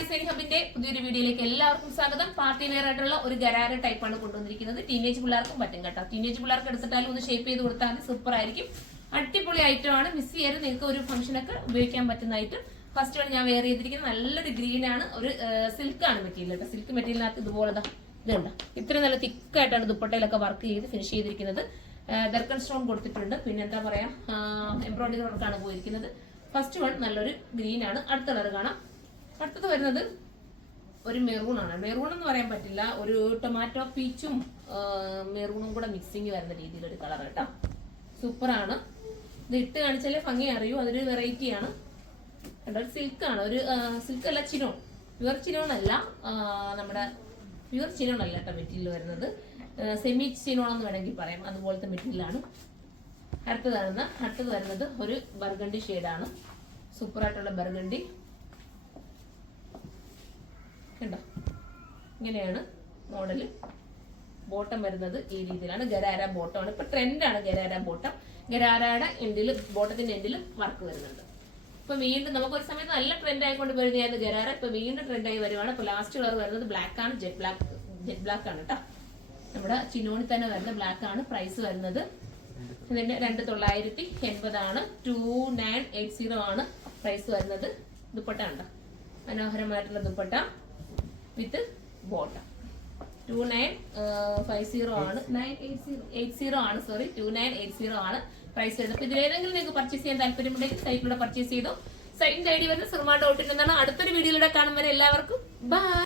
Designing ഹബിന്റെ പുതിയൊരു വീഡിയോയിലേക്ക് എല്ലാവർക്കും സ്വാഗതം. പാർട്ടി വെയർ ആയിട്ടുള്ള ഒരു ഗരാര ടൈപ്പാണ് കൊണ്ടുവന്നിരിക്കുന്നത്. ടീനേജ് പിള്ളേർക്കും പറ്റും കേട്ടോ. ടീനേജ് പിള്ളേർക്ക് എടുത്തിട്ടാലും ഒന്ന് ഷേപ്പ് ചെയ്ത് കൊടുത്താൽ സൂപ്പർ ആയിരിക്കും. അടിപൊളി ഐറ്റം ആണ്. മിസ് ചെയ്യരുത്. നിങ്ങൾക്ക് ഒരു ഫംഗ്ഷനൊക്കെ ഉപയോഗിക്കാൻ പറ്റുന്ന ഐറ്റം. ഫസ്റ്റ് ആണ് ഞാൻ വെയർ ചെയ്തിരിക്കുന്നത്. നല്ലൊരു ഗ്രീൻ ആണ്. ഒരു സിൽക്കാണ് മെറ്റീരിയൽ കേട്ടോ. സിൽക്ക് മെറ്റീരിയലിനകത്ത് ഇതുപോലെ ഇതുണ്ട്. ഇത്ര നല്ല തിക്കായിട്ടാണ് ദുപ്പട്ടയിലൊക്കെ വർക്ക് ചെയ്ത് ഫിനിഷ് ചെയ്തിരിക്കുന്നത്. ദർക്കൻ സ്റ്റോൺ കൊടുത്തിട്ടുണ്ട്. പിന്നെ എന്താ പറയാ, എംബ്രോയിഡറി വർക്കാണ് പോയിരിക്കുന്നത്. ഫസ്റ്റ് വൺ നല്ലൊരു ഗ്രീൻ ആണ്. അടുത്ത കളർ കാണാം. അടുത്തത് വരുന്നത് ഒരു മെറൂൺ ആണ്. മെറൂൺ എന്ന് പറയാൻ പറ്റില്ല, ഒരു ടൊമാറ്റോ പീച്ചും മെറൂണും കൂടെ മിക്സിങ് വരുന്ന രീതിയിലൊരു കളർ കേട്ടോ. സൂപ്പറാണ്. ഇത് ഇട്ട് കാണിച്ചാലേ ഭംഗി അറിയൂ. അതൊരു വെറൈറ്റി ആണ് കേട്ടോ. ഒരു സിൽക്കാണ്. ഒരു സിൽക്ക് അല്ല, ചിനോൺ. പ്യുവർ ചിനോൺ അല്ല, നമ്മുടെ പ്യുവർ ചിനോൺ അല്ല കേട്ടോ മെറ്റീരിയൽ വരുന്നത്. സെമി ചിനോൺ എന്ന് വേണമെങ്കിൽ പറയാം. അതുപോലത്തെ മെറ്റീരിയലാണ്. അടുത്തത് വരുന്നത് ഒരു ബർഗണ്ടി ഷെയ്ഡാണ്. സൂപ്പറായിട്ടുള്ള ബർഗണ്ടി കണ്ടോ. ഇങ്ങനെയാണ് മോഡല്. ബോട്ടം വരുന്നത് ഈ രീതിയിലാണ്. ഗരാര ബോട്ടമാണ്. ഇപ്പൊ ട്രെൻഡാണ് ഗരാര ബോട്ടം. ഗരാരയുടെ എൻഡിൽ, ബോട്ടത്തിന്റെ എൻഡിൽ വർക്ക് വരുന്നുണ്ട്. ഇപ്പൊ വീണ്ടും നമുക്കൊരു സമയത്ത് നല്ല ട്രെൻഡ് ആയിക്കൊണ്ട് വരുന്നതായിരുന്നു ഗരാര. ഇപ്പൊ വീണ്ടും ട്രെൻഡായി വരുവാണ്. ഇപ്പൊ ലാസ്റ്റ് കളർ വരുന്നത് ബ്ലാക്ക് ആണ്. ജെറ്റ് ബ്ലാക്ക് ആണ് കേട്ടോ. നമ്മുടെ ചിനോണി തന്നെ വരുന്ന ബ്ലാക്ക് ആണ്. പ്രൈസ് വരുന്നത് ഇതിന്റെ 2980 ആണ്. 2980 ആണ് പ്രൈസ് വരുന്നത്. ദുപ്പട്ട ഉണ്ടോ, മനോഹരമായിട്ടുള്ള ദുപ്പട്ട വിത്ത് ബോട്ടം. 2950 ആണ്. 980 ആണ്. സോറി, 2980 ആണ് പ്രൈസ് വരുന്നത്. അപ്പൊ ഇതിലേതെങ്കിലും നിങ്ങൾക്ക് പർച്ചേസ് ചെയ്യാൻ താല്പര്യമുണ്ടെങ്കിൽ സൈറ്റിലൂടെ പർച്ചേസ് ചെയ്തോ. സൈറ്റിന്റെ ഐഡി വരുന്നത് surma.in എന്നാണ്. അടുത്തൊരു വീഡിയോയിലൂടെ കാണും വരെ എല്ലാവർക്കും ബൈ.